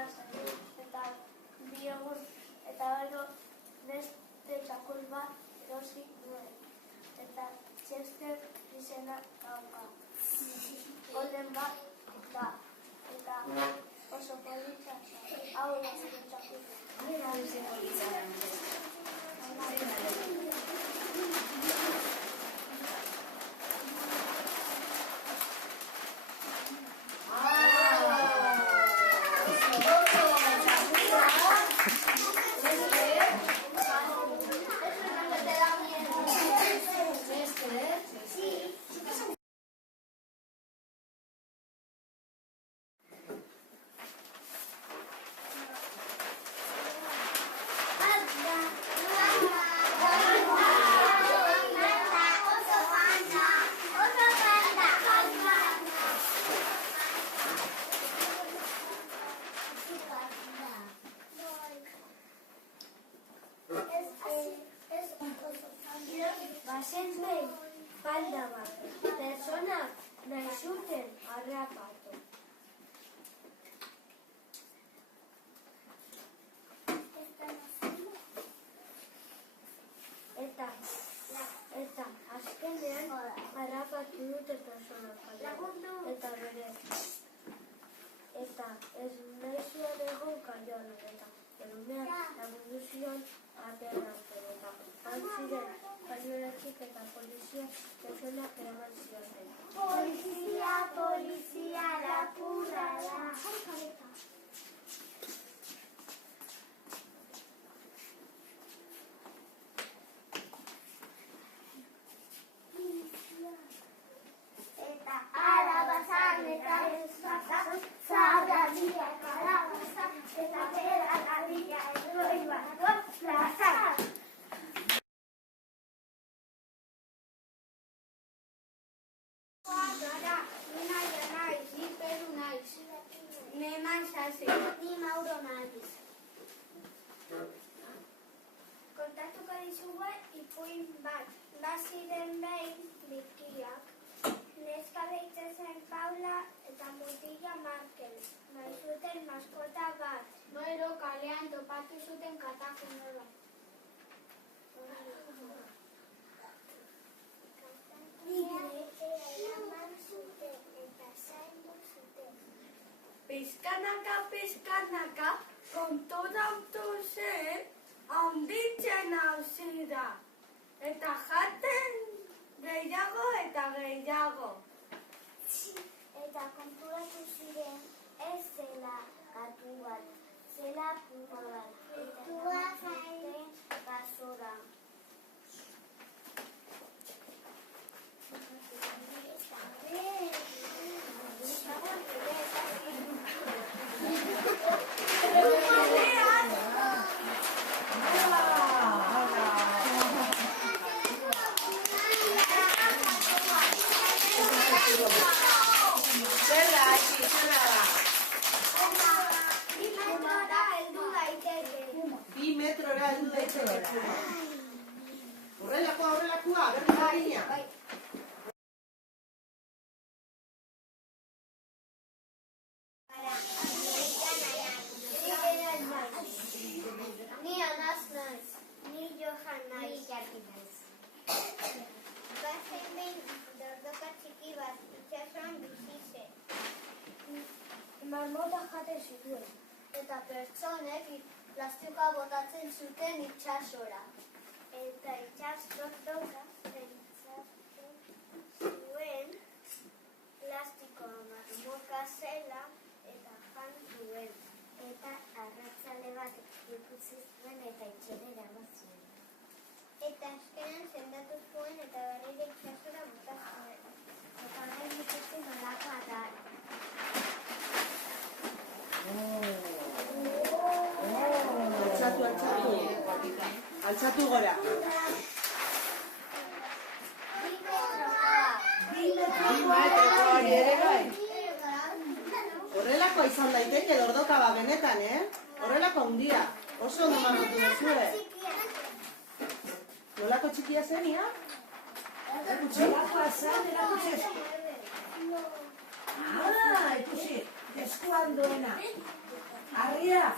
lasai, eta bi egun, eta gero beste txakur bat erosi nuen. Eta Chester izena dauka. Golden bat da. Eta oso politxa hau da zure txakur. Mira, oso politxa da. Bazenuen falda bat, pertsonak nahi zuten harrapatu. Eta azkenean harrapatu dute pertsonak falda. Eta bere. Eta ez nahi zuen egon kaion. Eta erunean lagundu zion aterratu. Eta antziren pañuelatxik eta polizia pertsonak eraman zioten. Polizia, polizia, lapurra da. Eta arabazan eta ezbazan, zabradia eta arabazan, eta beragadia erroi bako plazan. Ni Mauro naiz. Kontatuko dizugu ipuin bat. Baziren behin bikiak. Neska deitzen zen Paula eta mutila Markel. Nahi zuten maskota bat. Gero kalean topatu zuten katakume bat. Pizkanaka, pizkanaka, kontura autozen, handitzen hauzi da. Eta jaten gehiago eta gehiago. Eta konturatu ziren ez zela gatu bat, zela puma bat. Eta zuten basura. Bi metrora heldu daiteke. Horrelakoa, berri bagina. Ni Anaz naiz, ni Johan naiz. Bazen behin dordoka txiki bat itxasuan bizi zen. Marmota jaten zituen. Eta pertsonek plastikoa botatzen zuten itxasora. Eta itxas dordoka pentsatzen zuen plastikoa marmoka zela eta jan zuen. Eta arratzale bat ikusi zuen eta etxera eraman zuen. Eta azkenan sendatu zuen eta berriro itxasora bota zuen. Eta horrein ikusten nolako adar. Altzatu gora. Bi metroko hori ere bai. Horrelako izan daiteke dordoka bat benetan, Horrelako handia. Oso ondo margotu duzue. Nolako txikia zenia? Nolakoa zan, erakutsi. Ikusi, eskuan duena. Harria!